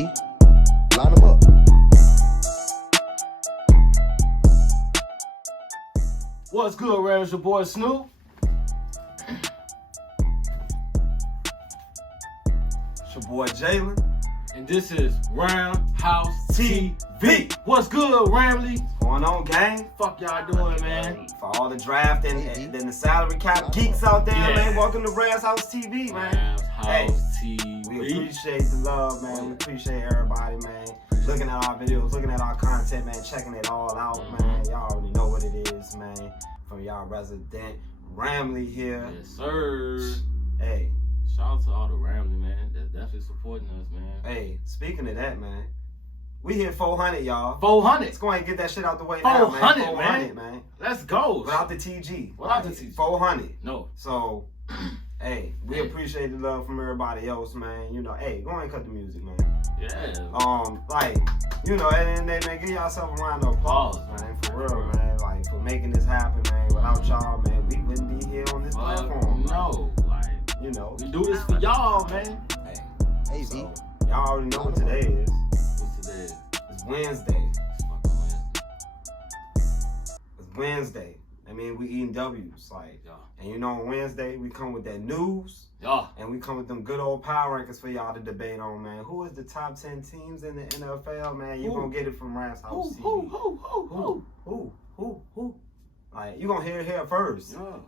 V, line them up. What's good, Ram? It's your boy Snoop. It's your boy Jalen. And this is Ramshousetv. What's good, Ramley? What's going on, gang? Fuck y'all doing, man? For all the draft and then the salary cap geeks out there, man, welcome to Ramshousetv, man. Ramshousetv. We appreciate the love, man. We appreciate everybody, man. Looking at our videos, looking at our content, man, checking it all out, man. Y'all already know what it is, man. From y'all resident Ramley here. Yes, sir. Hey. Shout out to all the Ramley, man. That's definitely supporting us, man. Hey, speaking of that, man, we hit 400, y'all. 400. Let's go ahead and get that shit out the way now, man. 400, man. Let's go. Without the TG. Without the TG. 400. No. So, hey, we appreciate the love from everybody else, man. You know, hey, go ahead and cut the music, man. Yeah. Like, you know, and they man, give yourself a round of applause, man, for real, man. Like, for making this happen, man. Without y'all, man, we wouldn't be here on this platform. No, like, you know, we do this for y'all, man. Hey, V. So, y'all already know what today is. What's today? It's Wednesday. It's fucking Wednesday. It's Wednesday. I mean, we eating W's, like, Yeah. and you know, on Wednesday we come with that news. Yeah. And we come with them good old power rankings for y'all to debate on, man. Who is the top 10 teams in the NFL, man? You're going to get it from Ram's House TV. Who? Like, you're going to hear it here first. Yeah.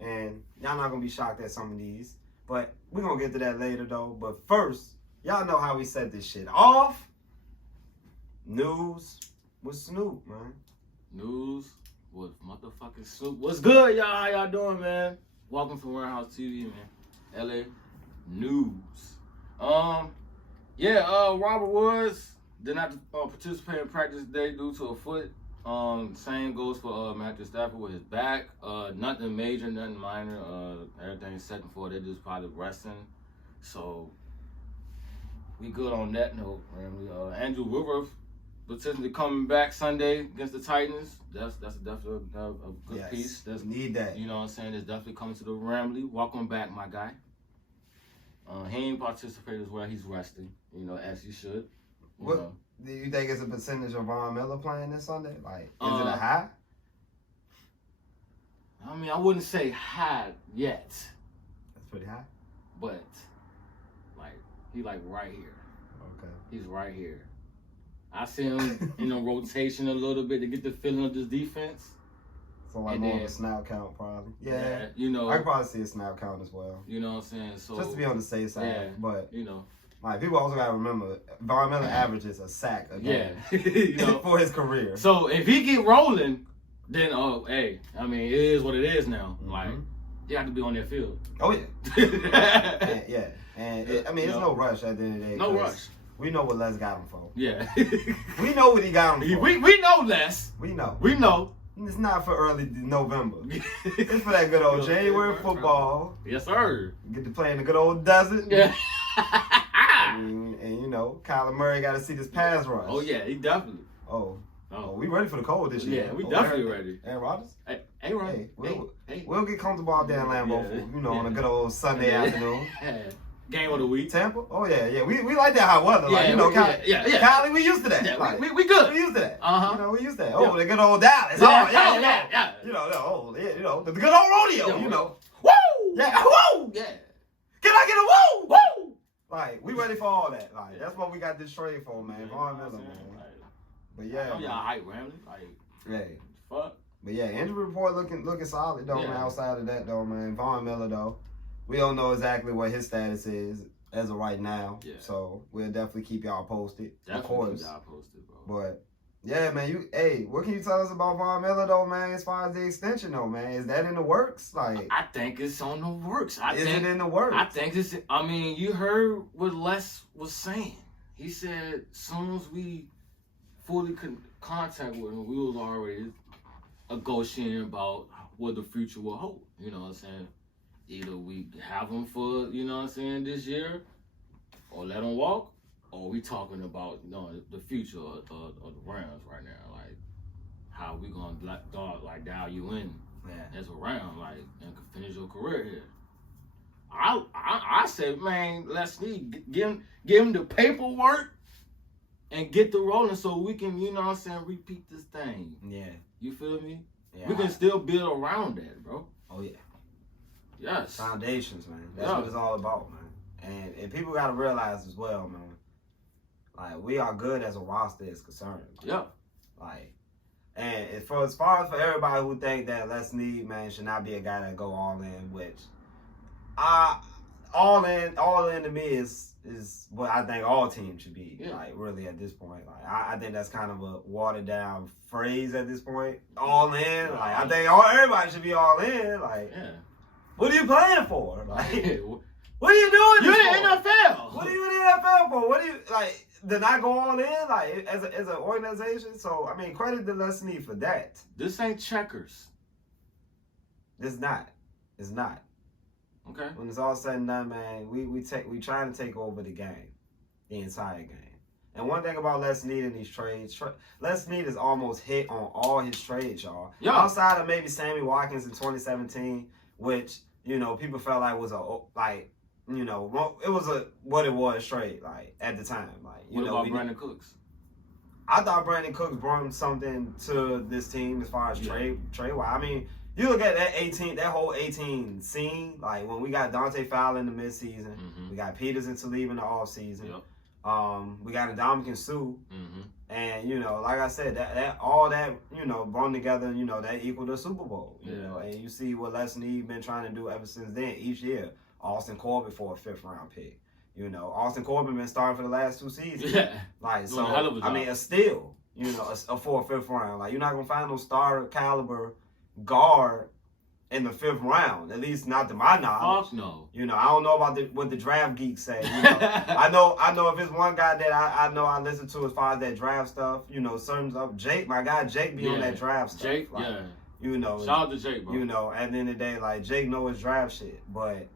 And y'all not going to be shocked at some of these. But we're going to get to that later, though. But first, y'all know how we set this shit off. News with Snoop, man. News with motherfucking Snoop. What's good, y'all? How y'all doing, man? Welcome to Ramshousetv, man. LA News. Robert Woods did not participate in practice today due to a foot. Same goes for Matthew Stafford with his back. Nothing major, nothing minor. Everything's second for they just probably resting. So we good on that note. Andrew Woodruff potentially coming back Sunday against the Titans. That's definitely a good piece. Need that. You know what I'm saying? It's definitely coming to the Ramley. Welcome back, my guy. He ain't participated as well. He's resting, you know, as he should. What do you think is a percentage of Von Miller playing this Sunday? Like, is it a high? I mean, I wouldn't say high yet. That's pretty high. But, like, he like right here. Okay. He's right here. I see him in a rotation a little bit to get the feeling of this defense. So like more of a snap count probably. Yeah. You know. I could probably see a snap count as well. You know what I'm saying? So just to be on the safe side. Yeah, but you know. Like people also gotta remember Von Miller averages a sack a game. Yeah. You know, for his career. So if he get rolling, then hey, I mean it is what it is now. Mm-hmm. Like you have to be on that field. Oh yeah. And I mean it's no rush at the end of the day. No rush. We know what Les got him for. Yeah. We know what he got him for. We know Les. We know. We know. It's not for early November. It's for that good old January football. Yes, sir. Get to play in the good old desert. Yeah. And you know, Kyler Murray got to see this pass rush. Oh yeah, he definitely. Oh, we ready for the cold this year. Yeah, we definitely ready. Aaron Rodgers? Hey, Rodgers. We'll get comfortable out there in Lambeau, on a good old Sunday afternoon. Game of the week. Tampa? Oh yeah. We like that hot weather. Like, you know, Cali, we used to that. Yeah, like, we good. We used to that. Uh-huh. You know, we used to that. Oh, the good old Dallas. Yeah. You know, the good old rodeo, you know. Woo! Yeah, woo! Yeah. Can I get a woo? Woo! Like, we ready for all that. Like, that's what we got this trade for, man. Von Miller, man. But yeah. I know y'all hype, Ramley. Like, hey. Fuck. But yeah, injury report looking solid though, man. Outside of that though, man. Von Miller though, we don't know exactly what his status is as of right now. Yeah. So we'll definitely keep y'all posted. Of course. Keep y'all posted, bro. But yeah, man, what can you tell us about Von Miller though, man? As far as the extension though, man, is that in the works? Like, I think it's on the works. Is it in the works? I think it's. I mean, you heard what Les was saying. He said, as soon as we fully contact with him, we was already negotiating about what the future will hold. You know what I'm saying? Either we have him for, you know what I'm saying, this year, or let him walk, or we talking about, you know, the future of the Rams right now. Like, how we gonna dial you in as a Ram, like, and finish your career here. I said, man, let's give him the paperwork and get the rolling so we can, you know what I'm saying, repeat this thing. Yeah. You feel me? Yeah. We can still build around that, bro. Oh yeah. Yes. Foundations, man. That's what it's all about, man. And people gotta realize as well, man. Like, we are good as a roster is concerned. Man. Yeah. Like, and as far as for everybody who think that Les Snead, man, should not be a guy that go all in, which all in to me is what I think all teams should be. Yeah. Like, really at this point. Like, I think that's kind of a watered down phrase at this point. All in. Like, I think everybody should be all in. Like, yeah. What are you playing for? Like, what are you doing? You're in the NFL. What are you in the NFL for? What do you like? Did not go all in like as an organization? So I mean, credit to Les Snead for that. This ain't checkers. It's not. It's not. Okay. When it's all said and done, man, we trying to take over the game, the entire game. And one thing about Les Snead in these trades, Les Snead is almost hit on all his trades, y'all. Yeah. Outside of maybe Sammy Watkins in 2017, which people felt like was it was what it was trade like at the time. Like what about Brandon Cooks? I thought Brandon Cooks brought something to this team as far as trade wise. I mean, you look at that whole 18 scene, like when we got Dante Fowler in the midseason, we got Peterson to leave in the offseason. Yep. We got Ndamukong Suh, and like I said, that all that brought together, that equaled the Super Bowl. You know, and you see what Les Snead been trying to do ever since then. Each year, Austin Corbett for a 5th round pick. Austin Corbett been starting for the last 2 seasons. Yeah, like so. I mean, a steal. For a 5th round. Like you're not gonna find no star caliber guard in the 5th round, at least not to my knowledge. No. I don't know about what the draft geeks say. I know if it's one guy that I know I listen to as far as that draft stuff. Certain stuff. Jake, my guy Jake, be on that draft stuff. Jake, like, yeah. Shout out to Jake, bro. At the end of the day, like Jake know his draft shit, but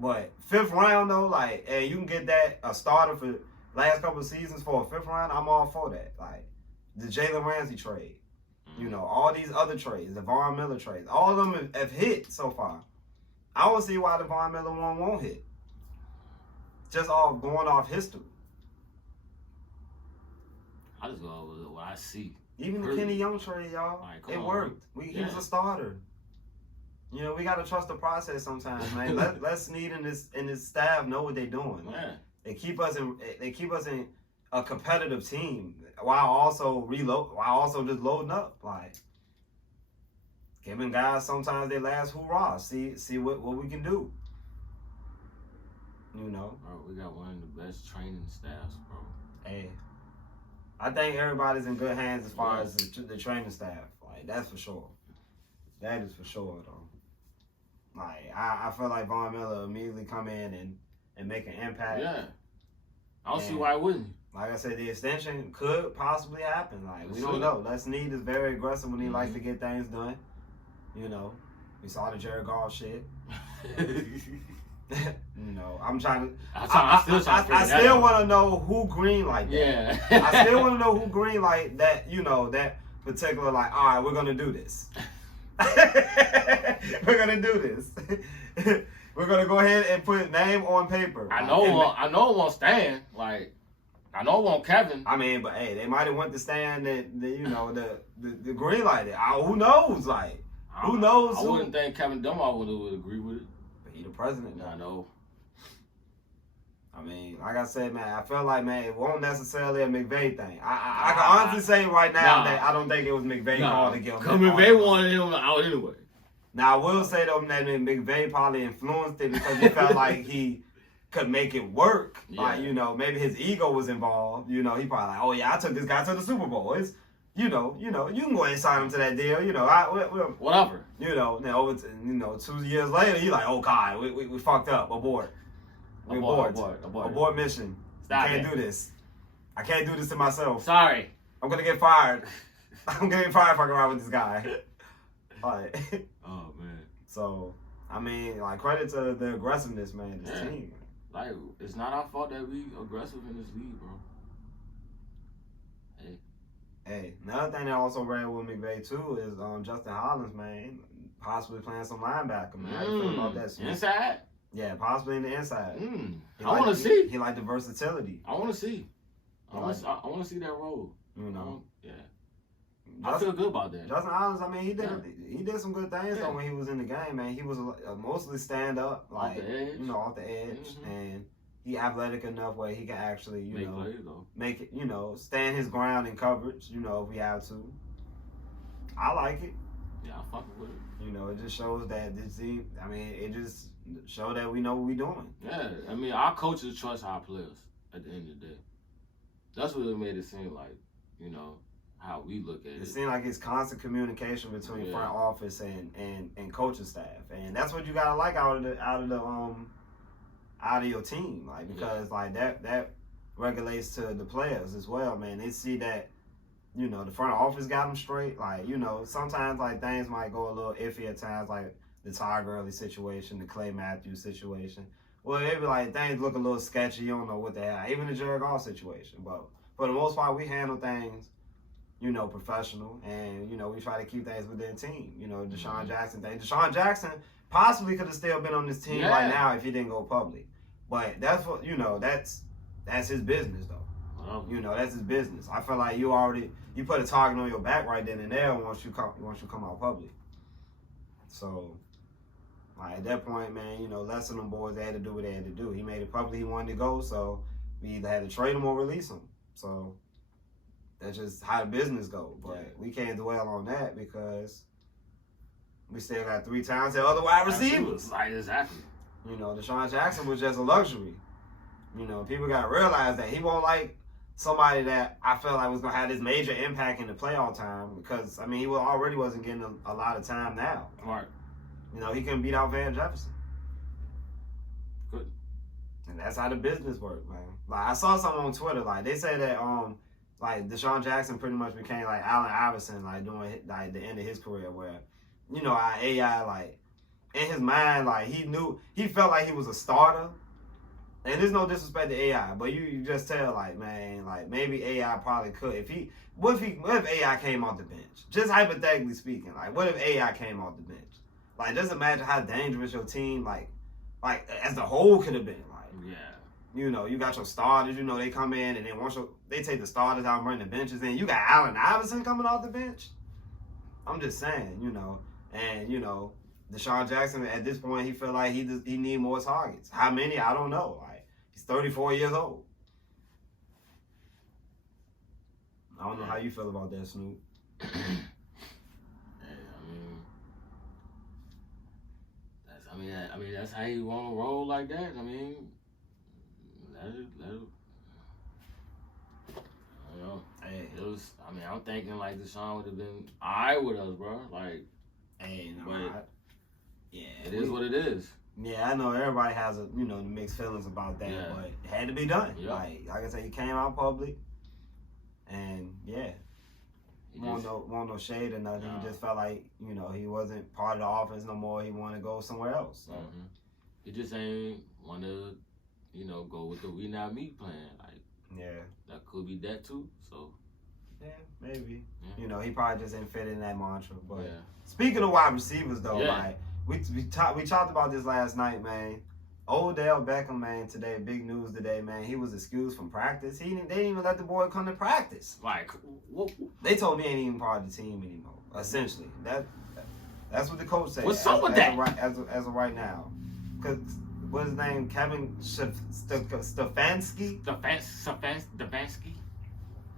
but 5th round though, like, hey, you can get that a starter for last couple of seasons for a 5th round. I'm all for that. Like the Jalen Ramsey trade. All these other trades, the Von Miller trades, all of them have hit so far. I don't see why the Von Miller one won't hit. Just going off history. I just go with what I see. Even the Kenny Young trade, y'all, it worked. He was a starter. We gotta trust the process sometimes, man. Let's Snead and this staff know what they're doing. Yeah. They keep us in a competitive team while also just loading up, like giving guys sometimes their last hoorah. See what we can do. Bro, we got one of the best training staffs, bro. Hey, I think everybody's in good hands as far as the training staff. Like that's for sure. That is for sure, though. Like I feel like Von Miller immediately come in and make an impact. Yeah. I don't see why it wouldn't. Like I said, the extension could possibly happen. Like we don't know. Les Snead is very aggressive when he likes to get things done. We saw the Jared Goff shit. I'm trying to. I still want to know who green like that. Yeah. I still want to know who green like that. That particular like. All right, we're gonna do this. We're gonna do this. We're gonna go ahead and put name on paper. I know it won't stand. Like I know it won't Kevin. I mean, but hey, they might have went to stand the green light. Who knows? Like who knows? I wouldn't think Kevin Dunbar would agree with it. But he the president now. I know. I mean, like I said, man, I feel like, man, it won't necessarily a McVay thing. I can honestly say right now that I don't think it was McVay called to get him. Because McVay wanted him out anyway. Now, I will say, though, that McVay probably influenced it because he felt like he could make it work. Yeah. Like, maybe his ego was involved. He probably like, oh, yeah, I took this guy to the Super Bowl. It's, you can go ahead and sign him to that deal. Whatever. Then over 2 years later, he like, oh, God, we fucked up. Abort mission. Can't do this. I can't do this to myself. Sorry. I'm going to get fired. I'm going to get fired if I go around with this guy. Like, oh, man. So, I mean, like, credit to the aggressiveness, man, this team. Like, it's not our fault that we aggressive in this league, bro. Hey, another thing that also ran with McVay, too, is Justin Hollins, man, possibly playing some linebacker, man. How you feel about that, Smith? Inside? Yeah, possibly in the inside. I want to see. He liked the versatility. I want to see. I want to see that role. You know. Yeah. I feel good about that. Justin Hollins, I mean, he did some good things though when he was in the game, man. He was mostly stand up, like off the edge. you know, off the edge, and he athletic enough where he can actually, make it, stand his ground in coverage, if we have to. I like it. Yeah, I fuck with it. It just shows that this team. I mean, it just shows that we know what we're doing. Yeah, I mean, our coaches trust our players at the end of the day. That's what it made it seem like, how we look at it. It seemed like it's constant communication between front office and coaching staff, and that's what you gotta like out of your team, like, because like that regulates to the players as well, man. They see that the front office got them straight. Like, sometimes like things might go a little iffy at times, like the Todd Gurley situation, the Clay Matthews situation. Well, it be like things look a little sketchy. You don't know what they have. Even the Jared Goff situation, but for the most part, we handle things professional, and we try to keep things within team. Deshaun Jackson thing. Deshaun Jackson possibly could have still been on this team right now if he didn't go public. But that's what that's his business though. That's his business. I feel like you put a target on your back right then and there once you come out public. So like at that point, man, less of them boys, they had to do what they had to do. He made it public he wanted to go, so we either had to trade him or release him. So that's just how the business goes. But we can't dwell on that because we still got 3 talented other wide receivers. Right, exactly. Deshaun Jackson was just a luxury. People got to realize that he won't like somebody that I felt like was going to have this major impact in the playoff time because, I mean, he already wasn't getting a lot of time now. Right. He couldn't beat out Van Jefferson. Good. And that's how the business works, man. Like, I saw something on Twitter, like, they said that, like Deshaun Jackson pretty much became like Allen Iverson, like during like the end of his career, where our AI, like in his mind, like he felt like he was a starter. And there's no disrespect to AI, but you just tell, like, man, like maybe AI probably could what if AI came off the bench? Just hypothetically speaking, like what if AI came off the bench? Like, just imagine how dangerous your team like as a whole could have been. Like, yeah. You got your starters, they come in and then they take the starters out and bring the benches in. You got Allen Iverson coming off the bench. I'm just saying, and Deshaun Jackson at this point, he feel like he need more targets. How many? I don't know. Like, he's 34 years old. I don't know how you feel about that, Snoop. I mean that's how you want to roll like that. I mean. Let it. I don't know. Hey, it was. I mean, I'm thinking like Deshaun would have been alright with us, bro. Like, it is what it is. Yeah, I know everybody has the mixed feelings about that, but it had to be done. Yep. Like I said, he came out public, and won't no shade or nothing. He just felt like he wasn't part of the offense no more. He wanted to go somewhere else. So. He just ain't want to. Go with the we not me plan. Like, that could be that too. So, maybe. He probably just didn't fit in that mantra. But speaking of wide receivers, though, like we talked about this last night, man. Odell Beckham, man, today, big news today, man. He was excused from practice. They didn't even let the boy come to practice. Like, they told me he ain't even part of the team anymore. Essentially, that's what the coach said. What's up with that? As of right now, because. What's his name? Kevin Stefanski?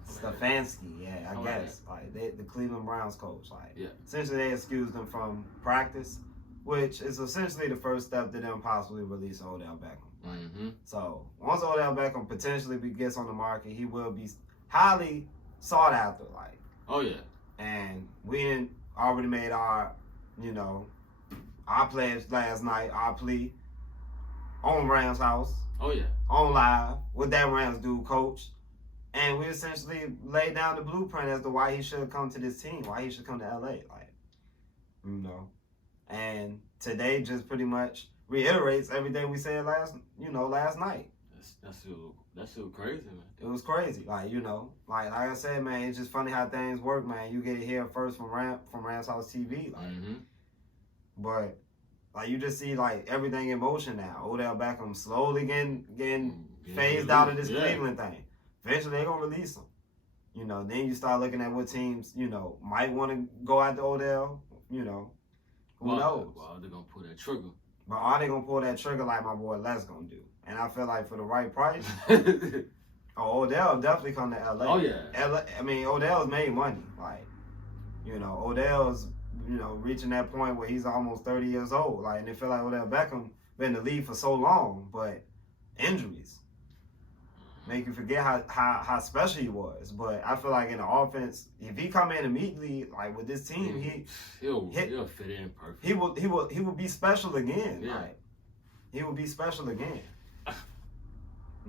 Stefanski, yeah, I guess. Like the Cleveland Browns coach. Like, essentially they excused him from practice, which is essentially the first step to them possibly release Odell Beckham. Mm-hmm. So once Odell Beckham potentially gets on the market, he will be highly sought after. Like, oh yeah. And we already made our pledge last night, our plea. On Rams house. Oh, yeah. On live. What that Rams do, coach. And we essentially laid down the blueprint as to why he should come to this team, why he should come to LA. Like, And today just pretty much reiterates everything we said last night. That's so crazy, man. It was crazy. Like, like I said, man, it's just funny how things work, man. You get it here first from Rams House TV. Like, but Like, you just see, like, everything in motion now. Odell Beckham slowly getting phased out of this Cleveland thing. Eventually, they're going to release him. You know, then you start looking at what teams, you know, might want to go after Odell. You know, who knows? Well, they're going to pull that trigger. But are they going to pull that trigger like my boy Les going to do? And I feel like for the right price, Odell definitely come to LA. Oh, yeah. I mean, Odell's made money. Like, you know, Odell's, you know, reaching that point where he's almost 30 years old. Like, and it feel like Odell Beckham been in the league for so long, but injuries make you forget how special he was. But I feel like in the offense, if he come in immediately, like with this team, he'll fit in perfect. He will be special again. Yeah. Like, he will be special again.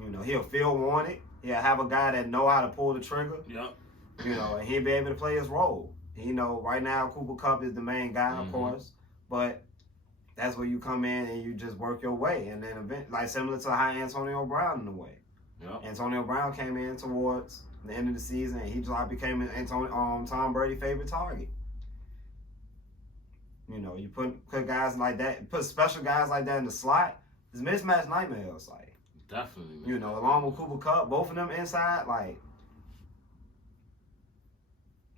You know, he'll feel wanted. He'll have a guy that know how to pull the trigger. Yep. You know, and he'll be able to play his role. You know, right now Cooper Kupp is the main guy, of course, but that's where you come in and you just work your way, and then like similar to how Antonio Brown in a way. Yep. Antonio Brown came in towards the end of the season, and he became Tom Brady's favorite target. You know, you put guys like that, put special guys like that in the slot. It's mismatch nightmares, like definitely. You know, along with Cooper Kupp, both of them inside, like.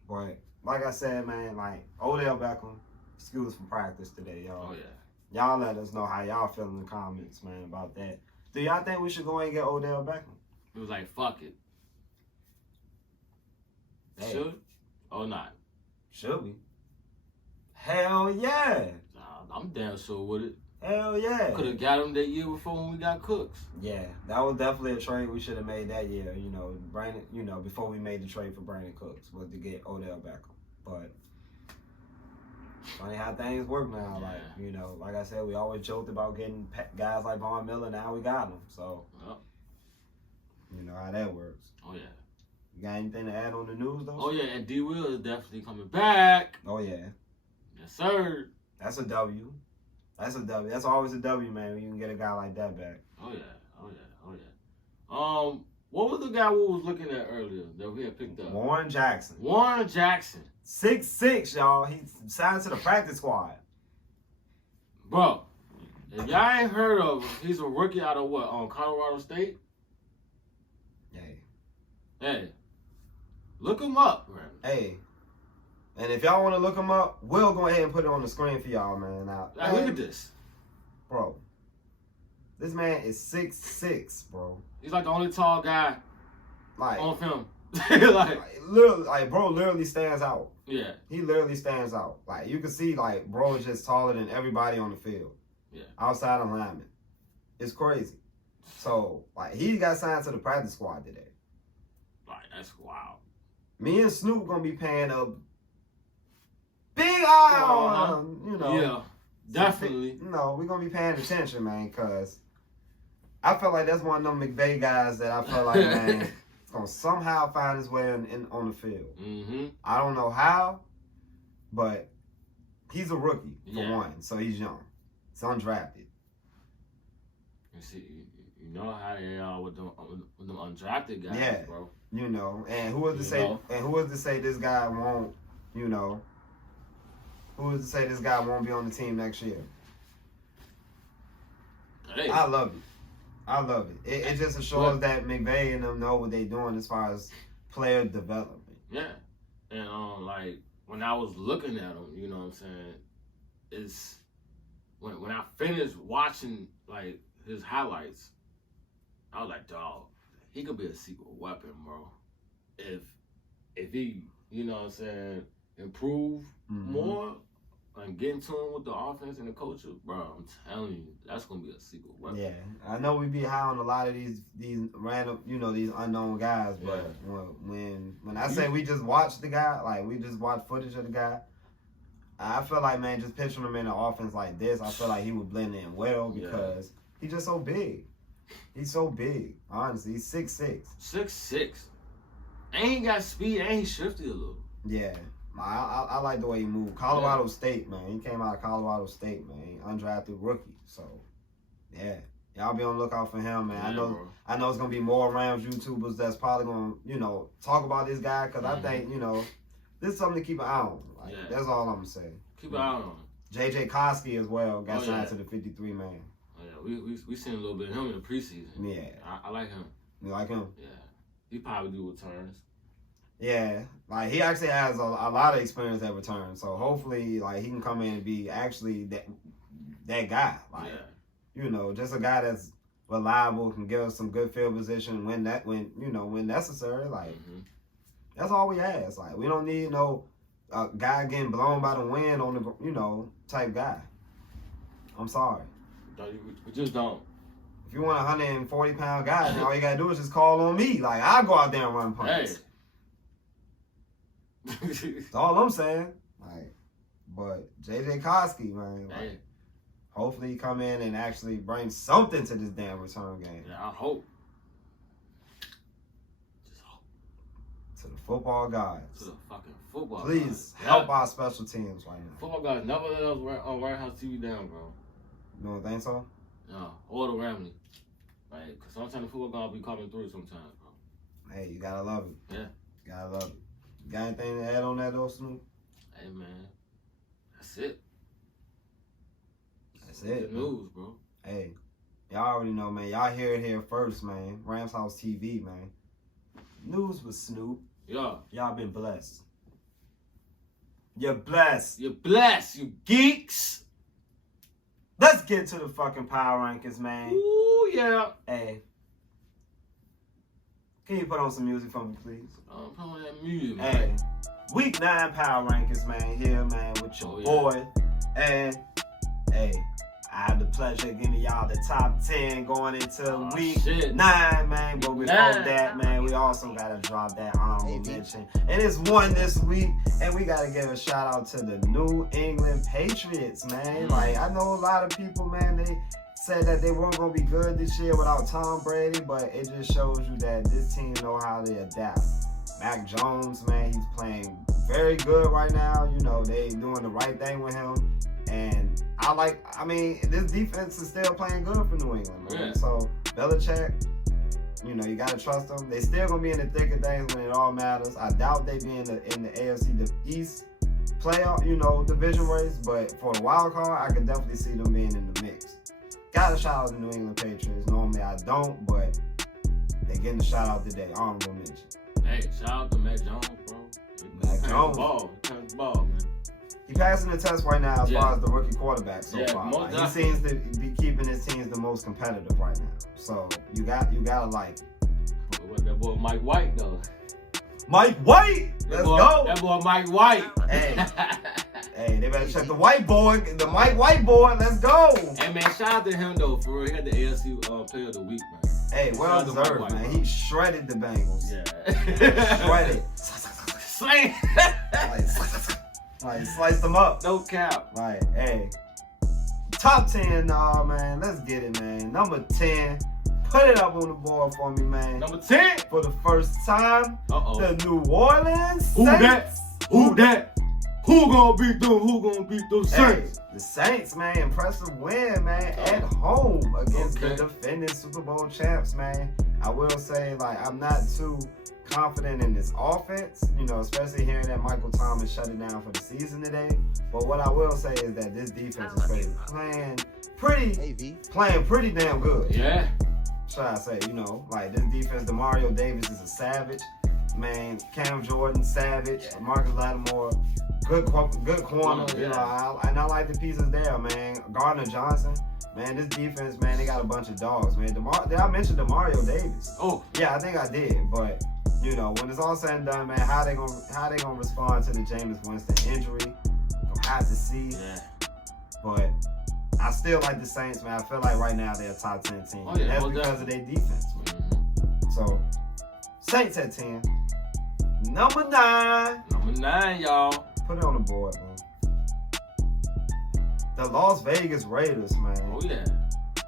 But like I said, man, like Odell Beckham, excused from practice today, y'all. Oh yeah. Y'all let us know how y'all feel in the comments, man, about that. Do y'all think we should go and get Odell Beckham? It was like, fuck it. Hey. Should or not? Should we? Hell yeah. Nah, I'm damn sure with it. Hell yeah. Could have got him that year before when we got Cooks. Yeah, that was definitely a trade we should have made that year. You know, Brandon. You know, before we made the trade for Brandon Cooks, was to get Odell Beckham. But funny how things work now. Yeah. Like, you know, like I said, we always joked about getting guys like Von Miller. Now we got them. So, you know how that works. Oh yeah. You got anything to add on the news though? Oh yeah, and D Will is definitely coming back. Oh yeah. Yes sir. That's a W. That's a W. That's always a W, man, when you can get a guy like that back. Oh yeah. Oh yeah. Oh yeah. What was the guy we was looking at earlier that we had picked up? Warren Jackson. 6'6", y'all. He signed to the practice squad. Bro, if y'all ain't heard of him, he's a rookie out of what? Colorado State? Hey. Look him up, man. Hey. And if y'all want to look him up, we'll go ahead and put it on the screen for y'all, man. Now, look at this. Bro. This man is 6'6", bro. He's like the only tall guy on film. Bro literally stands out. Yeah. He literally stands out. Like, you can see, like, bro is just taller than everybody on the field. Yeah. Outside of linemen. It's crazy. So, like, he got signed to the practice squad today. Like, that's wild. Me and Snoop gonna be paying a big eye, you know. Yeah, definitely. We're gonna be paying attention, man, because I feel like that's one of them McVay guys that I feel like, man, is gonna somehow find his way on the field. Mm-hmm. I don't know how, but he's a rookie for one, so he's young. He's undrafted. You see, you know how they are with them undrafted guys, bro. You know, and who is to say? And who is to say this guy won't? You know, who is to say this guy won't be on the team next year? Hey. I love it. I love it. It just shows that McVay and them know what they're doing as far as player development. Yeah, and like when I was looking at him, you know what I'm saying? It's when I finished watching like his highlights, I was like, dog. He could be a secret weapon, bro. If he, you know what I'm saying, improve more and get into him with the offense and the culture, bro, I'm telling you, that's gonna be a secret weapon. Yeah. I know we be high on a lot of these random, you know, these unknown guys, but when I say we just watch the guy, like we just watch footage of the guy, I feel like, man, just picturing him in an offense like this, I feel like he would blend in well because he's just so big. He's so big, honestly. He's 6'6". 6'6". And he got speed and he shifted a little. Yeah. I like the way he moved. Colorado State, man. He came out of Colorado State, man. Undrafted rookie. So, yeah. Y'all be on the lookout for him, man. I know it's going to be more Rams YouTubers that's probably going to, you know, talk about this guy because I think, you know, this is something to keep an eye on. Like, that's all I'm going to say. Keep an eye on him. J.J. Koski as well got signed to the 53 man. Oh, yeah, we seen a little bit of him in the preseason. Yeah. I like him. You like him? Yeah. He probably do returns. Yeah. Like, he actually has a lot of experience at return. So, hopefully, like, he can come in and be actually that guy. Like, you know, just a guy that's reliable, can give us some good field position when necessary. Like, that's all we ask. Like, we don't need no guy getting blown by the wind on the, type guy. I'm sorry. We just don't. If you want a 140-pound guy, then all you gotta do is just call on me. Like, I'll go out there and run punts. Hey. That's all I'm saying. Like, but J.J. Koski, man, like, Hey. hopefully he come in and actually bring something to this damn return game. Yeah, I hope. Just hope. To the football guys. To the fucking football Please guys. help our special teams right now. Football guys never let us on White House TV down, bro. You don't think so? No, or the Ramley. Like, cause sometimes the football guys be coming through sometimes, bro. Hey, you gotta love it. Yeah. You gotta love it. You got anything to add on that, though, Snoop? Hey, man. That's it. That's it. Good news, bro. Hey, y'all already know, man. Y'all hear it here first, man. Ramshousetv, man. News with Snoop. Yeah. Y'all been blessed. You're blessed. You're blessed, you geeks. Let's get to the fucking power rankings, man. Ooh, yeah. Hey. Can you put on some music for me, please? Put on that music, man. Hey. Week 9 power rankings, man. Here, man, with your boy. And, hey, I have the pleasure of giving y'all the top 10 going into week 9, man. But before that, man, we also got to drop that honorable mention. And it's one this week, and we got to give a shout out to the New England Patriots, man. Like, I know a lot of people, man, they said that they weren't going to be good this year without Tom Brady, but it just shows you that this team know how to adapt. Mac Jones, man, he's playing very good right now. You know, they doing the right thing with him. And this defense is still playing good for New England, man. Yeah. So, Belichick, you know, you got to trust them. They still going to be in the thick of things when it all matters. I doubt they be in the AFC East playoff, division race. But for the wild card, I can definitely see them being in the mix. Got to shout out the New England Patriots. Normally I don't, but they getting a shout out today. Honorable mention. Hey, shout out to Mac Jones, bro. Mac Jones. The ball, man. He passing the test right now as far as the rookie quarterback so far. Like, he seems to be keeping his teams the most competitive right now. So you gotta like that boy Mike White though. Mike White! Let's go! That boy Mike White. Hey. Hey, they better check the white boy, the Mike White boy. Let's go! Hey man, shout out to him though, for real. He had the AFC Player of the Week, man. Hey, well deserved, man. He shredded the Bengals. Yeah. Shredded. Slang. Like, sliced them up. No cap. Right, hey. Top 10, man. Let's get it, man. Number 10. Put it up on the board for me, man. Number 10. For the first time, the New Orleans Who Saints. that? Who that? Who gonna beat them? Who gonna beat those Saints? Hey, the Saints, man. Impressive win, man. At home against the defending Super Bowl champs, man. I will say, like, I'm not too confident in this offense, especially hearing that Michael Thomas shut it down for the season today. But what I will say is that this defense is playing pretty damn good. Yeah. Should I say, like this defense, DeMario Davis is a savage. Man, Cam Jordan, savage. Marcus Lattimore, good corner. And I like the pieces there, man. Gardner Johnson. Man, this defense, man, they got a bunch of dogs, man. Did I mention DeMario Davis? Oh. Yeah, I think I did. But, when it's all said and done, man, how they gonna respond to the Jameis Winston injury? Gonna have to see. Yeah. But I still like the Saints, man. I feel like right now they're a top 10 team. Oh, yeah, that's because of their defense, man. So, Saints at 10. Number 9. Number 9, y'all. Put it on the board, man. The Las Vegas Raiders, man. Oh, yeah.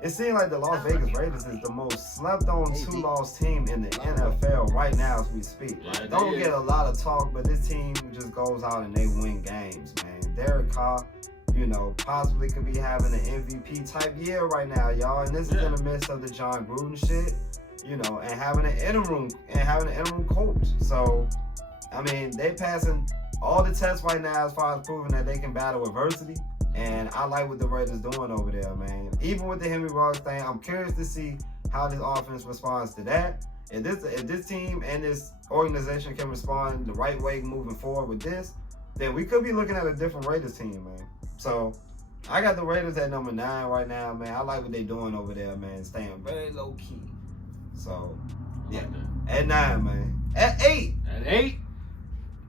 It seems like the Las Vegas Raiders is the most slept-on two-loss team in the NFL right now as we speak. Yeah, Don't get a lot of talk, but this team just goes out and they win games, man. Derek Carr, possibly could be having an MVP type year right now, y'all. And this is in the midst of the John Gruden shit, and having an interim coach. So, I mean, they passing all the tests right now as far as proving that they can battle adversity. And I like what the Raiders doing over there, man. Even with the Henry Ruggs thing, I'm curious to see how this offense responds to that. If this team and this organization can respond the right way moving forward with this, then we could be looking at a different Raiders team, man. So I got the Raiders at number 9 right now, man. I like what they doing over there, man. Staying very low key. So yeah, at 9, man. At 8. At 8.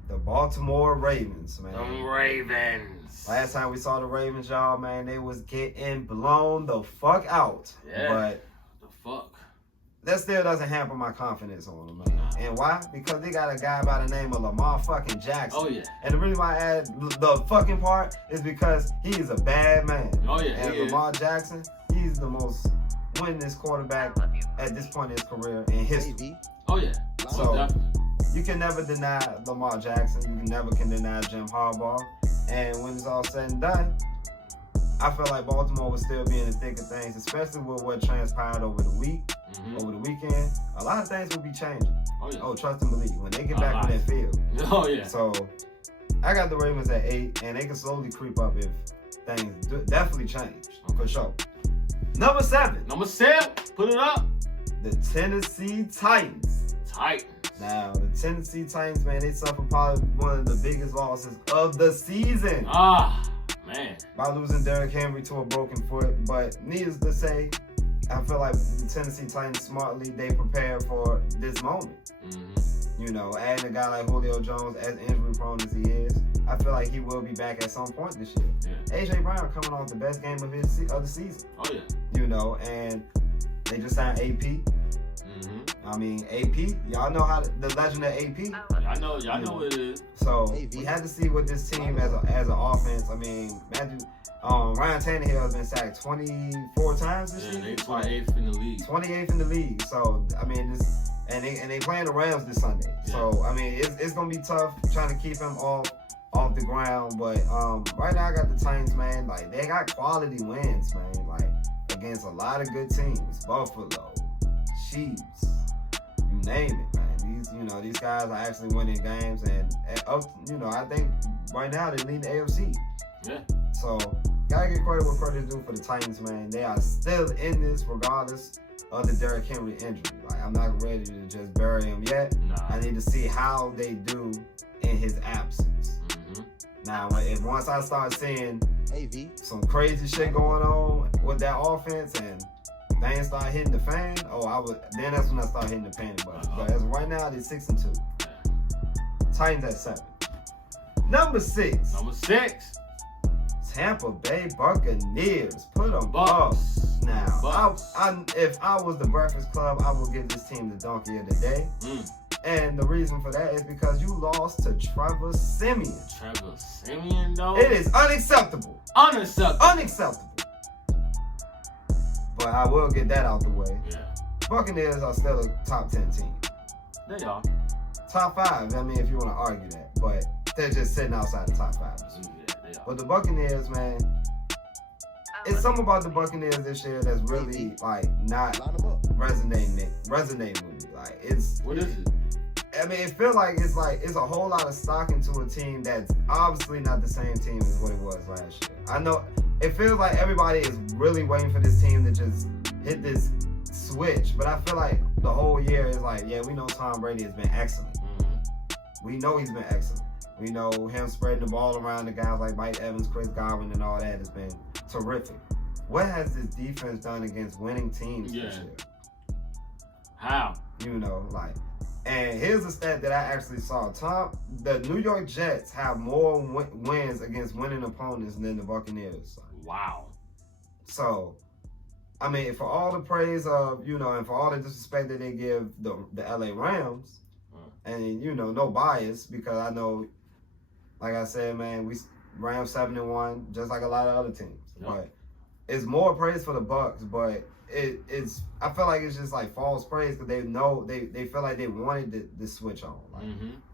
The Baltimore Ravens, man. The Ravens. Last time we saw the Ravens, y'all, man, they was getting blown the fuck out. Yeah. But the fuck. That still doesn't hamper my confidence on them, man. And why? Because they got a guy by the name of Lamar fucking Jackson. Oh, yeah. And the reason why I add the fucking part is because he is a bad man. Oh, yeah. And Lamar Jackson, he's the most winningest quarterback at this point in his career in history. Oh, yeah. So you can never deny Lamar Jackson. You never can deny Jim Harbaugh. And when it's all said and done, I feel like Baltimore will still be in the thick of things, especially with what transpired over the week, over the weekend. A lot of things will be changing. Oh, yeah. Oh, trust and believe. When they get back on that field. Oh, yeah. So I got the Ravens at 8, and they can slowly creep up if things definitely change, for sure. Number 7. Number 7. Put it up. The Tennessee Titans. Now, the Tennessee Titans, man, they suffered probably one of the biggest losses of the season. Man. By losing Derrick Henry to a broken foot. But needless to say, I feel like the Tennessee Titans smartly, they prepared for this moment. You know, adding a guy like Julio Jones, as injury prone as he is, I feel like he will be back at some point this year. Yeah. A.J. Brown coming off the best game of the season. Oh, yeah. You know, and they just signed AP. I mean, AP, y'all know how the legend of AP. Y'all know what it is. So we had to see what this team as an offense. I mean, Ryan Tannehill has been sacked 24 times this year. Yeah, they 28th in the league. 28th in the league. So I mean, and they playing the Rams this Sunday. Yeah. So I mean, it's gonna be tough trying to keep him off the ground. But right now I got the Titans, man. Like they got quality wins, man. Like against a lot of good teams. Buffalo, Chiefs. You name it, man. These guys are actually winning games, and I think right now they lead the AFC. Yeah. So gotta get credit where credit is due for the Titans, man. They are still in this regardless of the Derrick Henry injury. Like I'm not ready to just bury him yet. Nah. I need to see how they do in his absence. Now, once I start seeing some crazy shit going on with that offense and things start hitting the fan, then that's when I start hitting the panic button. But as of right now, they're 6-2. Titans at 7. Number 6. Tampa Bay Buccaneers. Put them up. Now, if I was the Breakfast Club, I would give this team the donkey of the day. And the reason for that is because you lost to Trevor Siemian. Though? It is unacceptable. Unacceptable. But I will get that out the way. Yeah. Buccaneers are still a top 10 team. They are. Top 5, I mean, if you want to argue that. But they're just sitting outside the top 5. Yeah, they are. But the Buccaneers, man, it's something about the Buccaneers this year that's really, like, not resonating with me. Like, it's... What is it? I mean, it feels like it's a whole lot of stock into a team that's obviously not the same team as what it was last year. I know it feels like everybody is really waiting for this team to just hit this switch, but I feel like the whole year is like, yeah, we know Tom Brady has been excellent. We know he's been excellent. We know him spreading the ball around to guys like Mike Evans, Chris Godwin, and all that has been terrific. What has this defense done against winning teams this year? How? And here's a stat that I actually saw. The New York Jets have more wins against winning opponents than the Buccaneers. Wow. So, I mean, for all the praise of, and for all the disrespect that they give the LA Rams, and, no bias, because I know, like I said, man, we Rams 7-1, just like a lot of other teams. Yep. But it's more praise for the Bucs, but it's I feel like it's just like false praise because they feel like they wanted the switch on.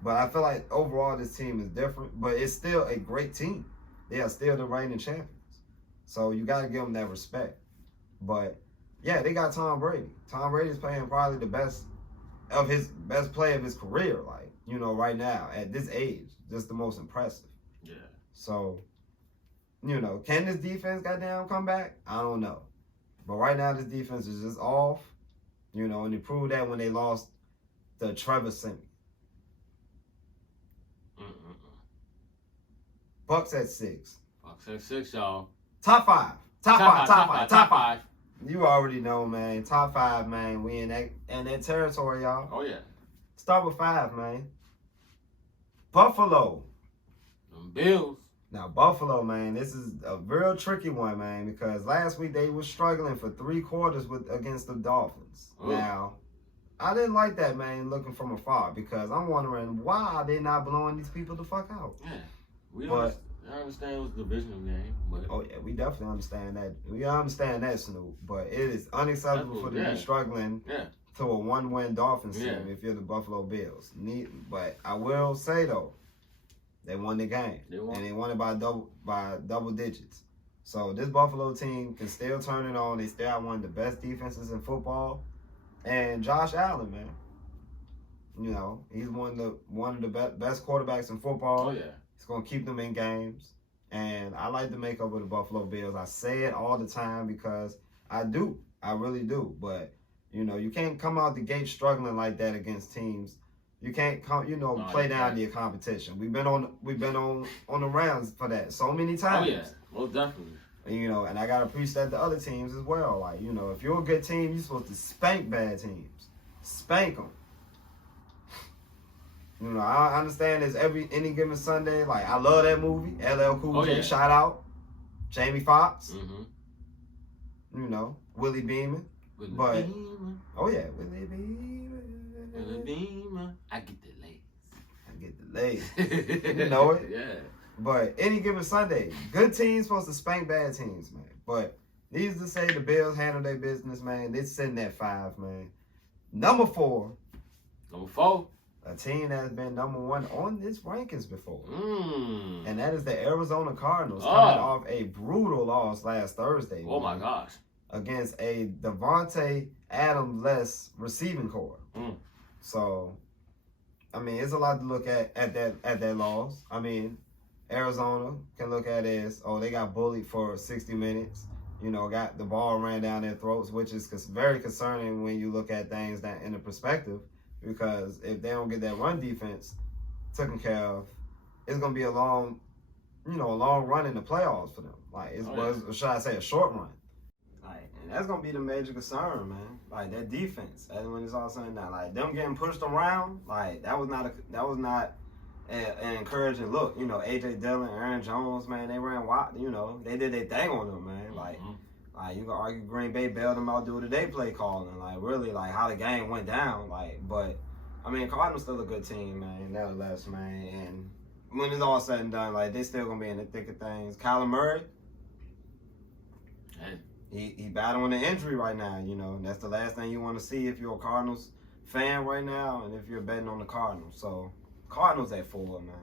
But I feel like overall this team is different, but it's still a great team. They are still the reigning champions. So you got to give them that respect. But yeah, they got Tom Brady. Tom Brady is playing probably the best play of his career, right now at this age, just the most impressive. Yeah. So can this defense goddamn come back? I don't know. But right now, this defense is just off, and they proved that when they lost to Trevor Siemian. Bucks at 6. Bucks at 6, y'all. Top 5. Top 5. 5. You already know, man. Top 5, man. We in that territory, y'all. Oh, yeah. Start with 5, man. Buffalo. Them Bills. Now, Buffalo, man, this is a real tricky one, man, because last week they were struggling for 3 quarters against the Dolphins. Ooh. Now, I didn't like that, man, looking from afar, because I'm wondering why are they not blowing these people the fuck out? Yeah. I understand it was a divisional game, but... Oh, yeah, we definitely understand that. We understand that, Snoop, but it is unacceptable for them to be struggling to a 1-win Dolphins team if you're the Buffalo Bills. But I will say, though, they won the game, and they won it by double digits. So this Buffalo team can still turn it on. They still have one of the best defenses in football, and Josh Allen, man, he's one of the best quarterbacks in football. Oh yeah, he's gonna keep them in games, and I like the makeup of the Buffalo Bills. I say it all the time because I really do. But you can't come out the gate struggling like that against teams. You can't come, play down your competition. We've been on the rounds for that so many times. Oh yeah, most definitely. And I gotta preach that to other teams as well. Like, if you're a good team, you're supposed to spank bad teams, spank them. I understand there's any given Sunday. Like, I love that movie, LL Cool J. Shout out, Jamie Foxx. Willie Beeman. Willie Beeman. I get the lace. You know it? Yeah. But any given Sunday, good teams supposed to spank bad teams, man. But needless to say, the Bills handle their business, man. They're sitting at 5, man. Number 4. A team that has been number 1 on this rankings before. And that is the Arizona Cardinals coming off a brutal loss last Thursday. Oh, my gosh. Against a Devontae Adams-less receiving core. So, it's a lot to look at that loss. Arizona can look at it as, they got bullied for 60 minutes. Got the ball ran down their throats, which is very concerning when you look at things that in the perspective. Because if they don't get that run defense taken care of, it's gonna be a long run in the playoffs for them. Like, should I say, a short run? And that's gonna be the major concern, man. Like, that defense, and when it's all said and done, like them getting pushed around, like that was not an encouraging look. AJ Dillon, Aaron Jones, man, they ran wild. They did their thing on them, man. Like you can argue Green Bay bailed them out due to their play calling, like really, like how the game went down, but Cardinals still a good team, man, nevertheless, man. And when it's all said and done, like they still gonna be in the thick of things. Kyler Murray, he battling an injury right now. That's the last thing you want to see if you're a Cardinals fan right now, and if you're betting on the Cardinals. So Cardinals at 4, man.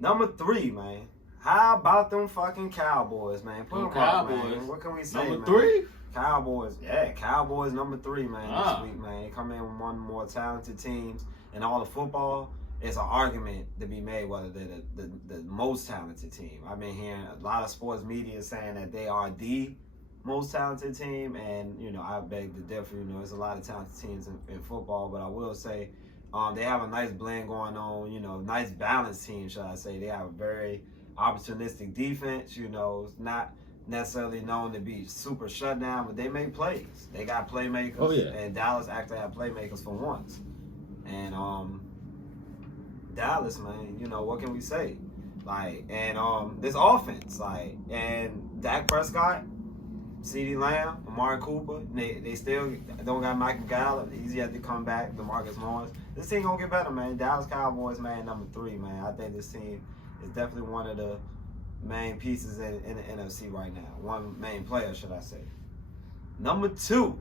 Number 3, man. How about them fucking Cowboys, man? Put them Cowboys. Up, man. What can we say, Number 3? Cowboys. Yeah, Cowboys number 3, man, this week, man. They come in with one of the more talented teams in all of football. It's an argument to be made whether they're the most talented team. I've been hearing a lot of sports media saying that they are the most talented team, and, I beg to differ. There's a lot of talented teams in football, but I will say they have a nice blend going on, nice balanced team, should I say. They have a very opportunistic defense, it's not necessarily known to be super shutdown, but they make plays. They got playmakers, and Dallas actually have playmakers for once. And Dallas, man, what can we say? Like, and this offense, like, and Dak Prescott, CeeDee Lamb, Amari Cooper, they still don't got Michael Gallup. He's yet to come back. DeMarcus Lawrence. This team gonna get better, man. Dallas Cowboys, man, number 3, man. I think this team is definitely one of the main pieces in the NFC right now. One main player, should I say. Number 2.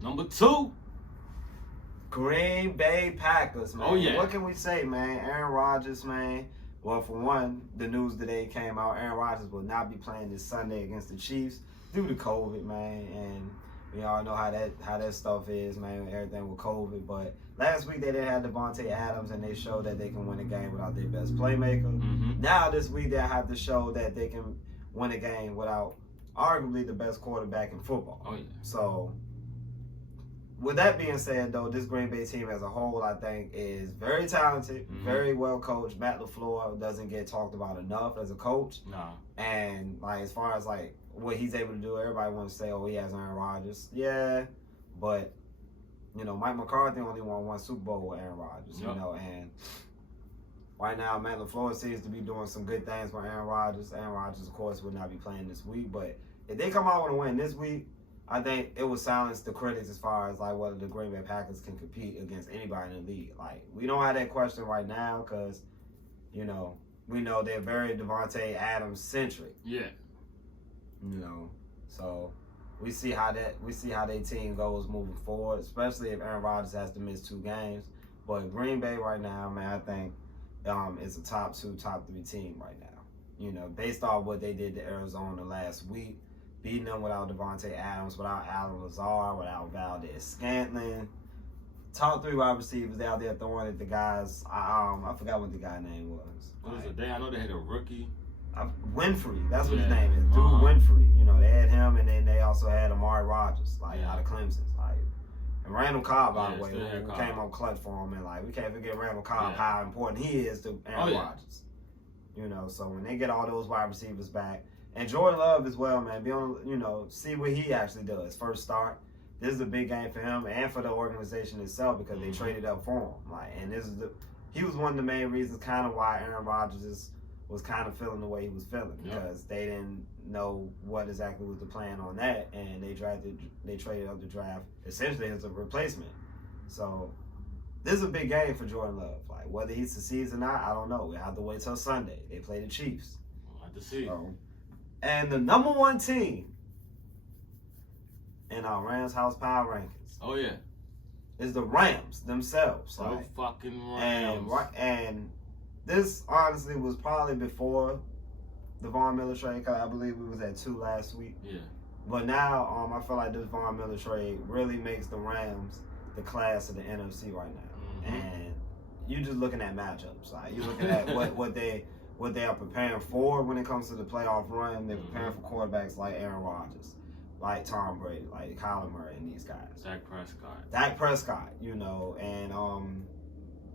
Green Bay Packers, man. Oh, yeah. What can we say, man? Aaron Rodgers, man. Well, for one, the news today came out. Aaron Rodgers will not be playing this Sunday against the Chiefs due to COVID, man. And we all know how that stuff is, man. Everything with COVID. But last week they didn't have Devontae Adams, and they showed that they can win a game without their best playmaker. Now this week they have to show that they can win a game without arguably the best quarterback in football. Oh, yeah. So, with that being said, though, this Green Bay team as a whole, I think, is very talented, very well coached. Matt LaFleur doesn't get talked about enough as a coach. Nah. And, like, as far as, like, what he's able to do, everybody wants to say, oh, he has Aaron Rodgers. Yeah, but, you know, Mike McCarthy only won one Super Bowl with Aaron Rodgers, you know, and right now, Matt LaFleur seems to be doing some good things for Aaron Rodgers. Aaron Rodgers, of course, would not be playing this week, but if they come out with a win this week, I think it will silence the critics as far as like whether the Green Bay Packers can compete against anybody in the league. Like, we don't have that question right now because, you know, we know they're very Devontae Adams centric. Yeah. You know, so we see how their team goes moving forward, especially if Aaron Rodgers has to miss 2 games. But Green Bay right now, man, I think it's a top 2, top 3 team right now. You know, based off what they did to Arizona last week. Beating them without Devontae Adams, without Allen Lazard, without Valdez-Scantling. Top 3 wide receivers out there throwing at the guys. I forgot what the guy's name was. What was it? I know they had a rookie. Winfrey. That's what his name is. Dude Winfrey. You know, they had him, and then they also had Amari Rodgers, out of Clemson. And Randall Cobb, by the way, who came on clutch for him. And, we can't forget Randall Cobb, how important he is to Aaron Rodgers. You know, so when they get all those wide receivers back, and Jordan Love as well, man. Be on, you know, see what he actually does. First start. This is a big game for him and for the organization itself because they traded up for him. And he was one of the main reasons kind of why Aaron Rodgers was kind of feeling the way he was feeling because they didn't know what exactly was the plan on that, and they traded up the draft essentially as a replacement. So this is a big game for Jordan Love. Whether he succeeds or not, I don't know. We have to wait till Sunday. They play the Chiefs. We'll have to see. And the number 1 team in our Rams House Power Rankings. Oh, yeah. Is the Rams themselves. Fucking Rams. And this, honestly, was probably before the Von Miller trade, because I believe we was at 2 last week. Yeah. But now, I feel like this Von Miller trade really makes the Rams the class of the NFC right now. And you're just looking at matchups. You're looking at what they are preparing for when it comes to the playoff run. They're preparing for quarterbacks like Aaron Rodgers, like Tom Brady, like Kyler Murray, and these guys. Dak Prescott, you know, and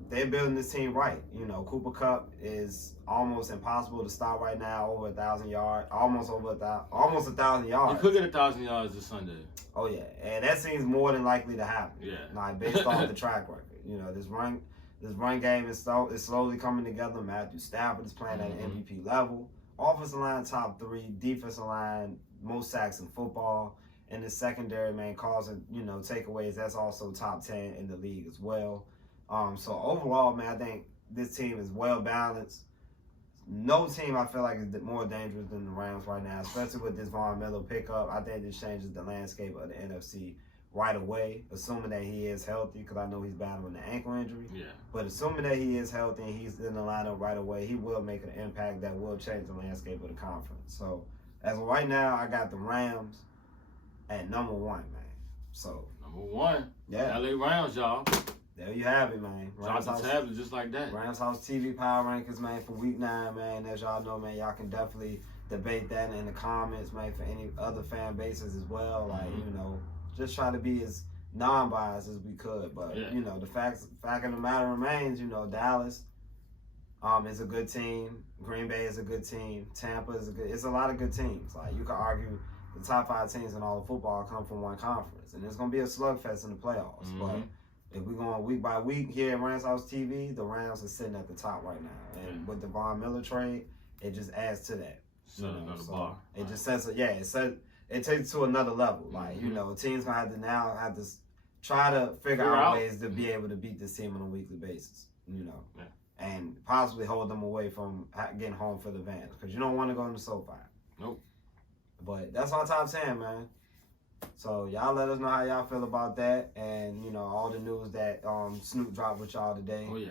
they're building this team right. You know, Cooper Kupp is almost impossible to stop right now. Over 1,000 yards, almost 1,000 yards. You could get 1,000 yards this Sunday. Oh yeah, and that seems more than likely to happen. Yeah, based off the track record. You know, this run game is slowly coming together. Matthew Stafford is playing at an MVP level. Offensive line top 3, defensive line most sacks in football, and the secondary, man, causing takeaways. That's also top 10 in the league as well. So overall, man, I think this team is well balanced. No team I feel like is more dangerous than the Rams right now, especially with this Von Miller pickup. I think this changes the landscape of the NFC right away, assuming that he is healthy, because I know he's battling an ankle injury. Yeah. But assuming that he is healthy and he's in the lineup right away, he will make an impact that will change the landscape of the conference. So as of right now, I got the Rams at number 1, man. So number 1, yeah, LA Rams, y'all. There you have it, man. Drop the tablet just like that. Rams House TV Power Rankings, man, for Week 9, man. As y'all know, man, y'all can definitely debate that in the comments, man, for any other fan bases as well. Just try to be as non-biased as we could. But, the fact of the matter remains, Dallas is a good team. Green Bay is a good team. Tampa is it's a lot of good teams. You could argue the top 5 teams in all of football come from one conference. And it's going to be a slugfest in the playoffs. But if we're going week by week here at Rams House TV, the Rams are sitting at the top right now. And with the Von Miller trade, it just adds to that. Another bar. It just says, it takes it to another level. Teams gonna have to try to figure out ways to be able to beat this team on a weekly basis. And possibly hold them away from getting home for the advantage, because you don't want to go in the SoFi. Nope. But that's our top 10, man. So y'all let us know how y'all feel about that, and all the news that Snoop dropped with y'all today. Oh yeah.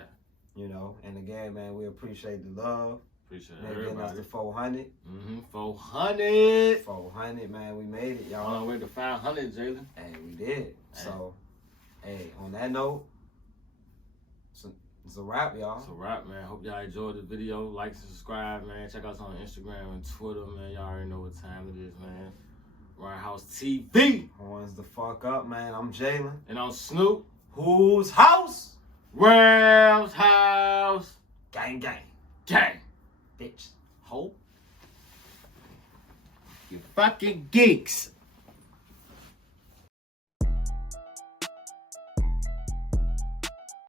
And again, man, we appreciate the love. Appreciate everybody. Getting us to 400. 400. 400, man. We made it, y'all. On our way to 500, Jalen. Hey, we did. So, hey, on that note, It's a wrap, y'all. It's a wrap, man. Hope y'all enjoyed the video. Like and subscribe, man. Check us on Instagram and Twitter, man. Y'all already know what time it is, man. Ramshousetv. Horns the fuck up, man. I'm Jalen. And I'm Snoop. Whose house? Ram's house. Gang, gang. Gang. Bitch. Hope. You fucking geeks.